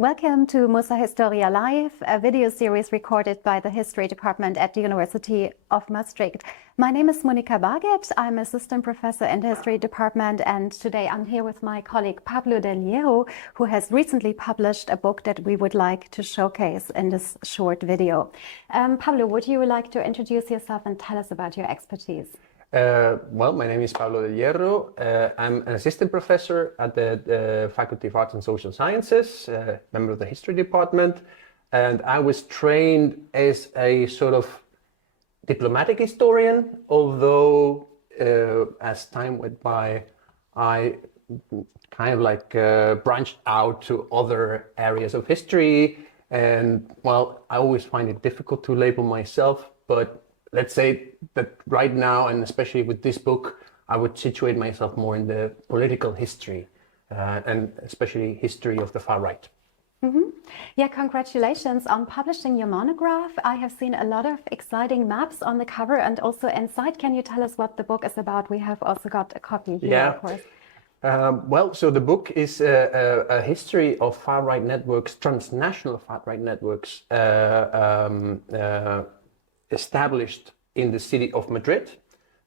Welcome to Mosa Historia Live, a video series recorded by the History Department at the University of Maastricht. My name is Monika Barget. I'm assistant professor in the History Department, and today I'm here with my colleague Pablo del Hierro, who has recently published a book that we would like to showcase in this short video. Pablo, would you like to introduce yourself and tell us about your expertise? Well, my name is Pablo del Hierro. I'm an assistant professor at the Faculty of Arts and Social Sciences, member of the History Department, and I was trained as a sort of diplomatic historian, although as time went by, I kind of like branched out to other areas of history, and well, I always find it difficult to label myself, but let's say that right now, and especially with this book, I would situate myself more in the political history and especially history of the far right. Mm-hmm. Yeah, congratulations on publishing your monograph. I have seen a lot of exciting maps on the cover and also inside. Can you tell us what the book is about? We have also got a copy here, of course. Well, so the book is a history of far-right networks, transnational far-right networks, established in the city of Madrid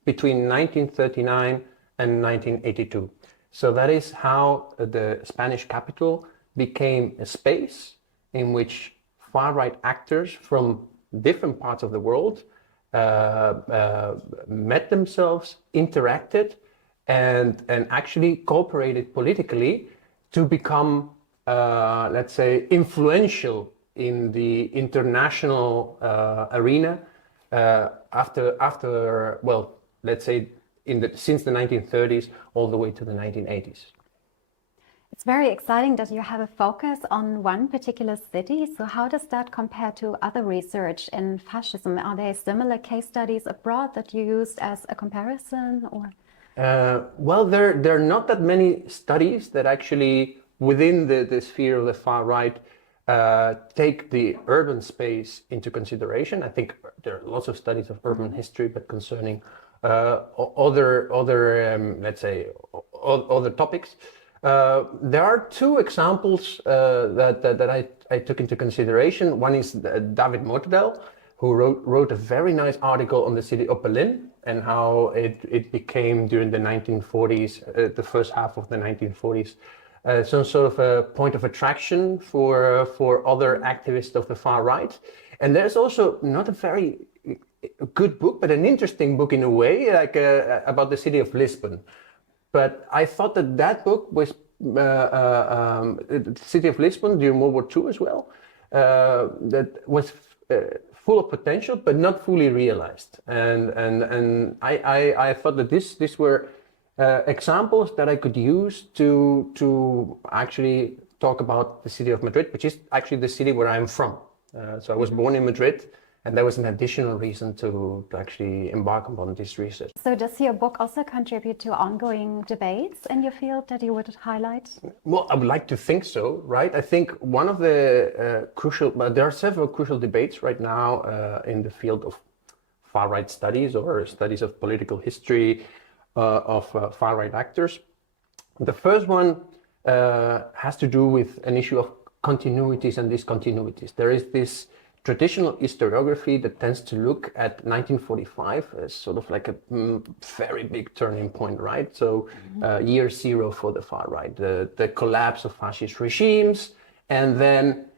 between 1939 and 1982. So that is how the Spanish capital became a space in which far-right actors from different parts of the world met themselves, interacted, and actually cooperated politically to become, let's say, influential in the international arena after, well, let's say since the 1930s all the way to the 1980s. It's very exciting that you have a focus on one particular city. So how does that compare to other research in fascism? Are there similar case studies abroad that you used as a comparison, or? Well, there are not that many studies that actually within the sphere of the far right take the urban space into consideration. I think there are lots of studies of urban history, but concerning other let's say other topics. There are two examples that I took into consideration. One is David Motedel, who wrote a very nice article on the city of Berlin and how it became during the 1940s, the first half of the 1940s, some sort of a point of attraction for other activists of the far right. And there's also not a very good book, but an interesting book in a way, like about the city of Lisbon. But I thought that book was the city of Lisbon during World War II as well, that was full of potential, but not fully realized. And I thought that these were examples that I could use to actually talk about the city of Madrid, which is actually the city where I'm from. So I was born in Madrid, and that was an additional reason to actually embark upon this research. So does your book also contribute to ongoing debates in your field that you would highlight? Well, I would like to think so, right? I think one of the there are several crucial debates right now in the field of far-right studies or studies of political history of far-right actors. The first one has to do with an issue of continuities and discontinuities. There is this traditional historiography that tends to look at 1945 as sort of like a very big turning point, right? So year zero for the far right, the collapse of fascist regimes, and then,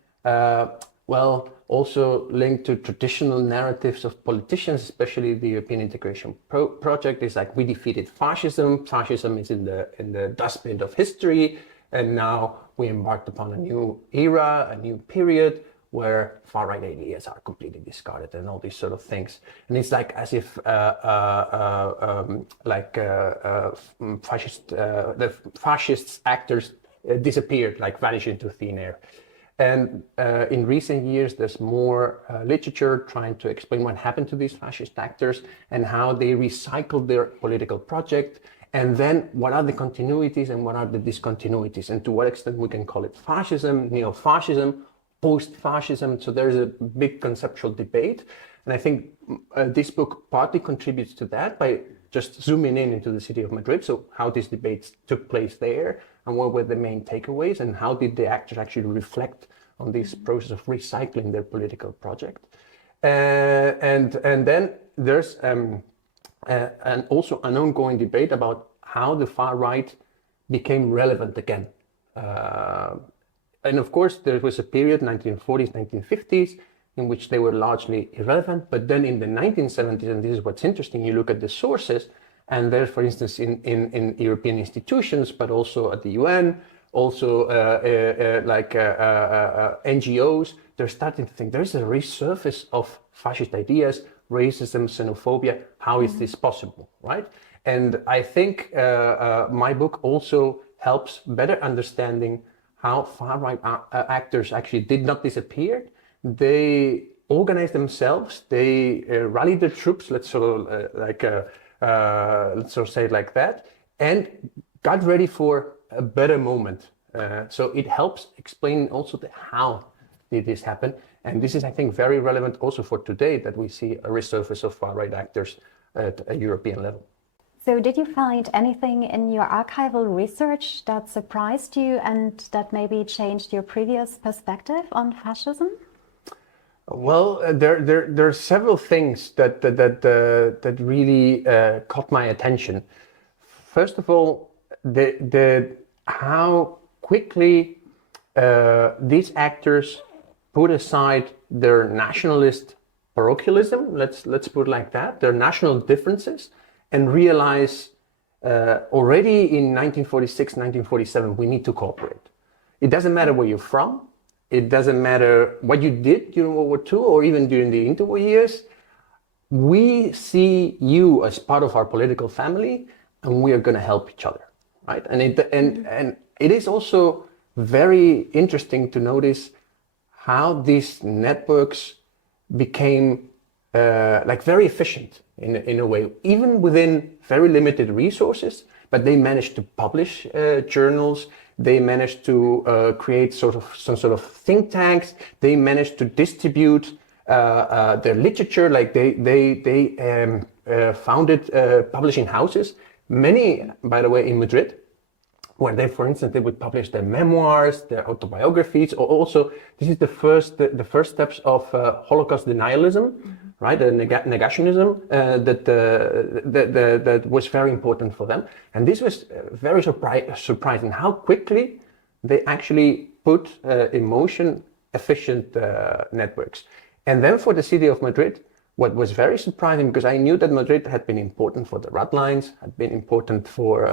well, also linked to traditional narratives of politicians, especially the European integration project, is like, we defeated fascism. Fascism is in the dustbin of history, and now we embarked upon a new era, a new period, where far-right ideas are completely discarded and all these sort of things. And it's like as if the fascist actors disappeared, like vanished into thin air. And in recent years, there's more literature trying to explain what happened to these fascist actors and how they recycled their political project. And then what are the continuities and what are the discontinuities, and to what extent we can call it fascism, neo-fascism, post-fascism. So there's a big conceptual debate. And I think this book partly contributes to that by just zooming in into the city of Madrid. So how these debates took place there, and what were the main takeaways, and how did the actors actually reflect on this process of recycling their political project. And then there's and also an ongoing debate about how the far right became relevant again. And of course, there was a period, 1940s, 1950s, in which they were largely irrelevant. But then in the 1970s, and this is what's interesting, you look at the sources, and there, for instance, in European institutions, but also at the UN, also NGOs, they're starting to think there's a resurface of fascist ideas, racism, xenophobia. How is this possible, right? And I think my book also helps better understanding how far-right actors actually did not disappear. They organized themselves. They rallied their troops. Let's sort of say it like that, and got ready for a better moment. So it helps explain also the how did this happen. And this is, I think, very relevant also for today, that we see a resurface of far-right actors at a European level. So did you find anything in your archival research that surprised you and that maybe changed your previous perspective on fascism? Well, there are several things that really caught my attention. First of all, how quickly these actors put aside their nationalist parochialism, let's put it like that, their national differences, and realize already in 1946, 1947, we need to cooperate. It doesn't matter where you're from. It doesn't matter what you did during World War II or even during the interwar years. We see you as part of our political family, and we are going to help each other, right? And it is also very interesting to notice how these networks became very efficient in a way, even within very limited resources, but they managed to publish journals. They managed to create some sort of think tanks. They managed to distribute their literature. Like they founded publishing houses, many, by the way, in Madrid, where they, for instance, they would publish their memoirs, their autobiographies, or also this is the first steps of Holocaust denialism, right? The negationism that was very important for them, and this was very surprising how quickly they actually put in motion efficient networks. And then for the city of Madrid, what was very surprising, because I knew that Madrid had been important for the red lines, had been important for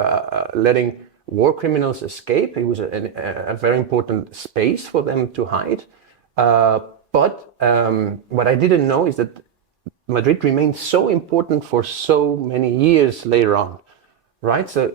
letting war criminals escape. It was a very important space for them to hide. But what I didn't know is that Madrid remained so important for so many years later on, right? So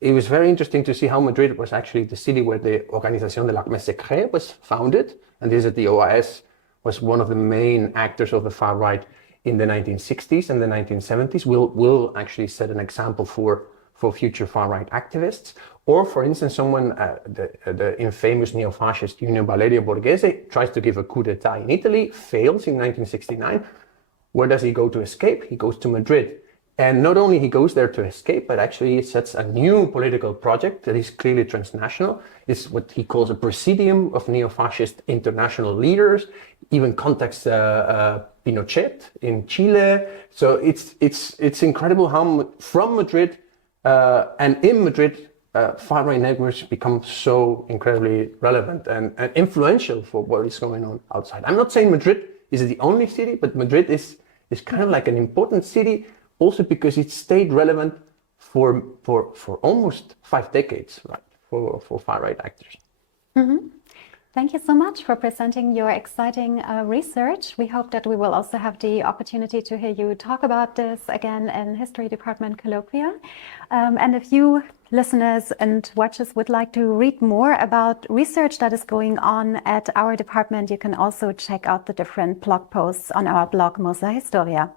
it was very interesting to see how Madrid was actually the city where the Organización de l'Armée Secrète was founded. And this is the OAS was one of the main actors of the far right in the 1960s and the 1970s. Will actually set an example for future far-right activists. Or, for instance, someone, the infamous neo-fascist Union Valerio Borghese, tries to give a coup d'etat in Italy, fails in 1969. Where does he go to escape? He goes to Madrid. And not only he goes there to escape, but actually he sets a new political project that is clearly transnational. It's what he calls a presidium of neo-fascist international leaders, even contacts Pinochet in Chile. So it's incredible how from Madrid and in Madrid, far-right networks become so incredibly relevant and influential for what is going on outside. I'm not saying Madrid is the only city, but Madrid is kind of like an important city, also because it stayed relevant for almost 5 decades, right? For far-right actors. Mm-hmm. Thank you so much for presenting your exciting research. We hope that we will also have the opportunity to hear you talk about this again in History Department Colloquia. And if you listeners and watchers would like to read more about research that is going on at our department, you can also check out the different blog posts on our blog Mosa Historia.